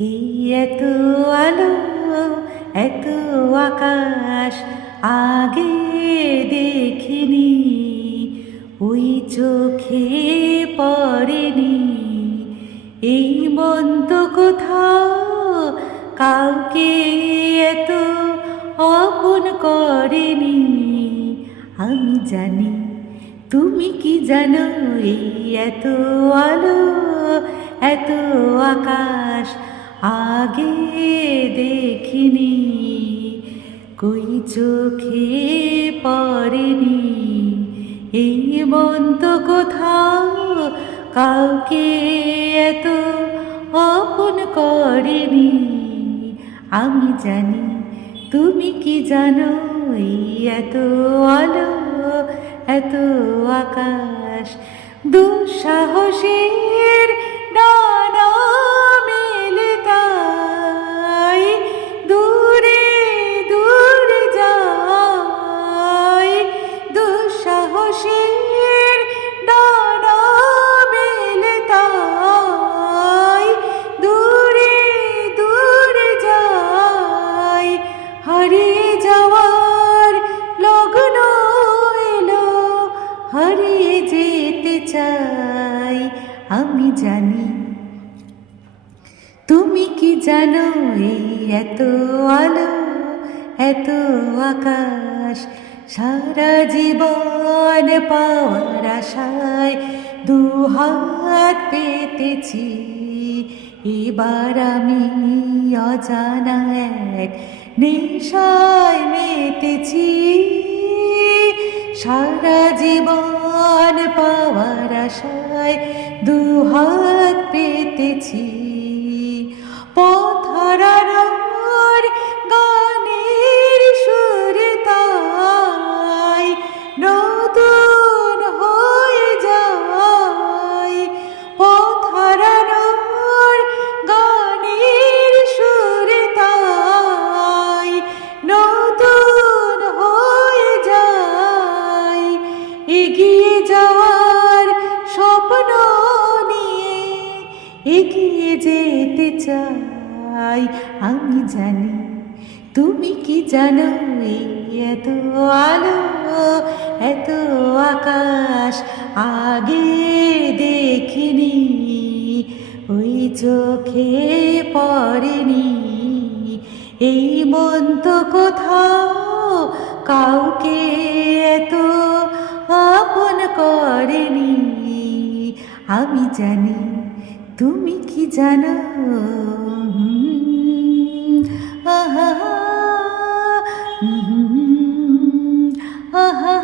এই এত আলো, এত আকাশ আগে দেখিনি, ওই চোখে পড়েনি। এই মন তো কোথাও কাউকে এত আপন করেনি। আমি জানি, তুমি কি জানো? এই এত আলো, এত আকাশ আগে দেখিনি, কই চোখে পড়েনি। এই মন তো কোথাও কাউকে এত আপন করেনি। আমি জানি, তুমি কি জানো? এই এত আলো, এত আকাশ দুঃসাহসের ডানা মেলে তাই দূরে দূরে যায়। দুঃসাহসের ডানা মেলে তাই দূরে দূরে যায়। হারিয়ে যাওয়ার লগ্ন এলো, হারিয়ে যেতে চাই। আমি জানি, তুমি কি জানো? এই এত আলো, এত আকাশ সারা জীবন পাওয়ার আশায় দুহাত পেতেছি। এবার আমি অজানা এক নেশায় মেতেছি। সারা জীবন পাওয়ার আশায় দুহাত পেতেছি। পথ হারানোর গানের সুরে তাই নতুন হয়ে যায়। পথ হারানোর গানের সুরে তাই নতুন হয়ে যায়। এগিয়ে যাওয়ার স্বপ্ন নিয়ে এগিয়ে যেতে চাই। আমি জানি, তুমি কি জানো? এই এত আলো, এত আকাশ আগে দেখিনি, ওই চোখে পড়েনি। এই মন তো কোথাও কাউকে এত আপন করেনি। আমি জানি, তুমি কি জানো? আহা, আহা,